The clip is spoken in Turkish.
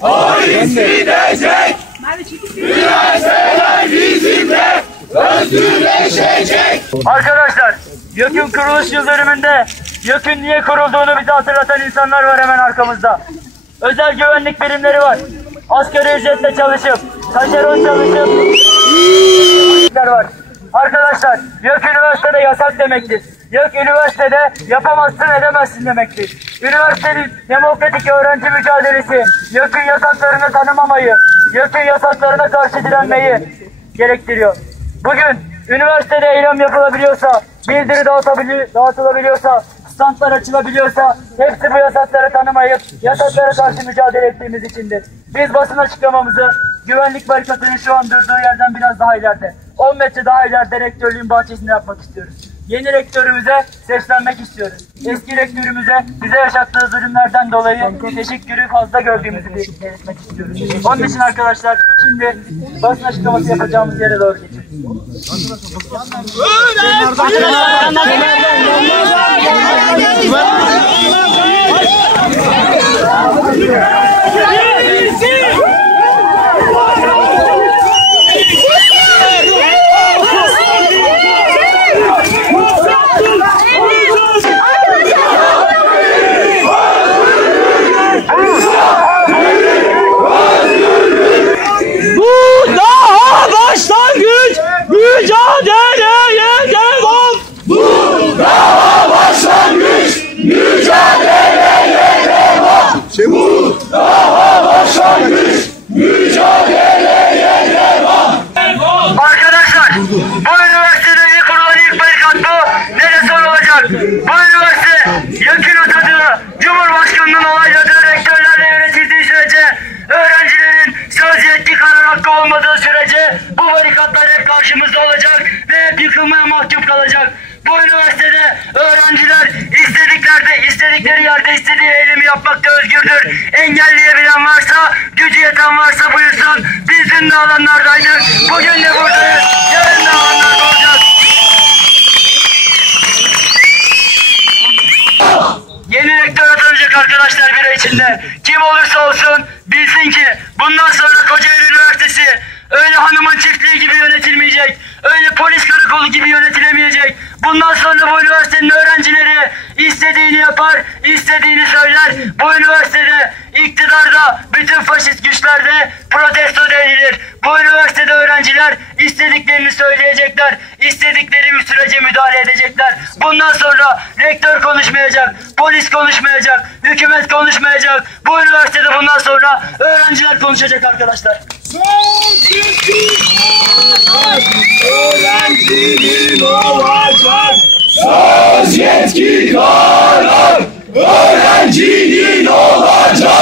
Polis gidecek. Üniversiteler bizimle özgürleşecek. Arkadaşlar, YÖK'ün kuruluş yıl dönümünde YÖK'ün niye kurulduğunu bize hatırlatan insanlar var hemen arkamızda. Özel güvenlik birimleri var. Asgari ücretle çalışıp, taşeron çalışıp var. Arkadaşlar, YÖK üniversitede yasak demektir. YÖK üniversitede yapamazsın edemezsin demektir. Üniversitenin demokratik öğrenci mücadelesi, YÖK'ün yasaklarını tanımamayı, YÖK'ün yasaklarına karşı direnmeyi gerektiriyor. Bugün üniversitede eylem yapılabiliyorsa, bildiri dağıtılabiliyorsa, standlar açılabiliyorsa hepsi bu yasakları tanımayıp yasaklara karşı mücadele ettiğimiz içindir. Biz basın açıklamamızı güvenlik barikatının şu an durduğu yerden biraz daha ileride, 10 metre daha ileride rektörlüğün bahçesinde yapmak istiyoruz. Yeni rektörümüze seslenmek istiyoruz. Eski rektörümüze bize yaşattığı zulümlerden dolayı teşekkürü fazla gördüğümüzü belirtmek istiyoruz. Onun için arkadaşlar şimdi basın açıklaması yapacağımız yere doğru geçiyoruz. Mücadeleye devam. Başlangıç mücadeleye devam. Bu daha başlangıç mücadeleye devam. Arkadaşlar bu üniversitede kurulan ilk barikat bu. Neresi olacak? Bu üniversite yakın yetki karar hakkı olmadığı sürece bu barikatlar hep karşımızda olacak ve hep yıkılmaya mahkum kalacak. Bu üniversitede öğrenciler istediklerde, istedikleri yerde istediği eylemi yapmakta özgürdür. Engelleyebilen varsa, gücü yeten varsa buyursun. Biz dün de alanlardaydık, bugün de buradayız, yarın da alanlarda olacağız. Yeni rektör atanacak arkadaşlar bir ay içinde. Kim olursa olsun bilsin ki bundan sonra öyle hanımın çiftliği gibi yönetilmeyecek. Öyle polis karakolu gibi yönetilemeyecek. Bundan sonra bu üniversitenin öğrencileri istediğini yapar, istediğini söyler. Bu üniversitede iktidarda bütün faşist güçlerde protesto edilir. Bu üniversitede öğrenciler istediklerini söyleyecekler. istedikleri bir sürece müdahale edecekler. Bundan sonra rektör konuşmayacak, polis konuşmayacak, hükümet konuşmayacak. Bu üniversitede bundan sonra öğrenciler konuşacak arkadaşlar. Öğrencinin olacak. Söz yetki karar. Öğrencinin olacak.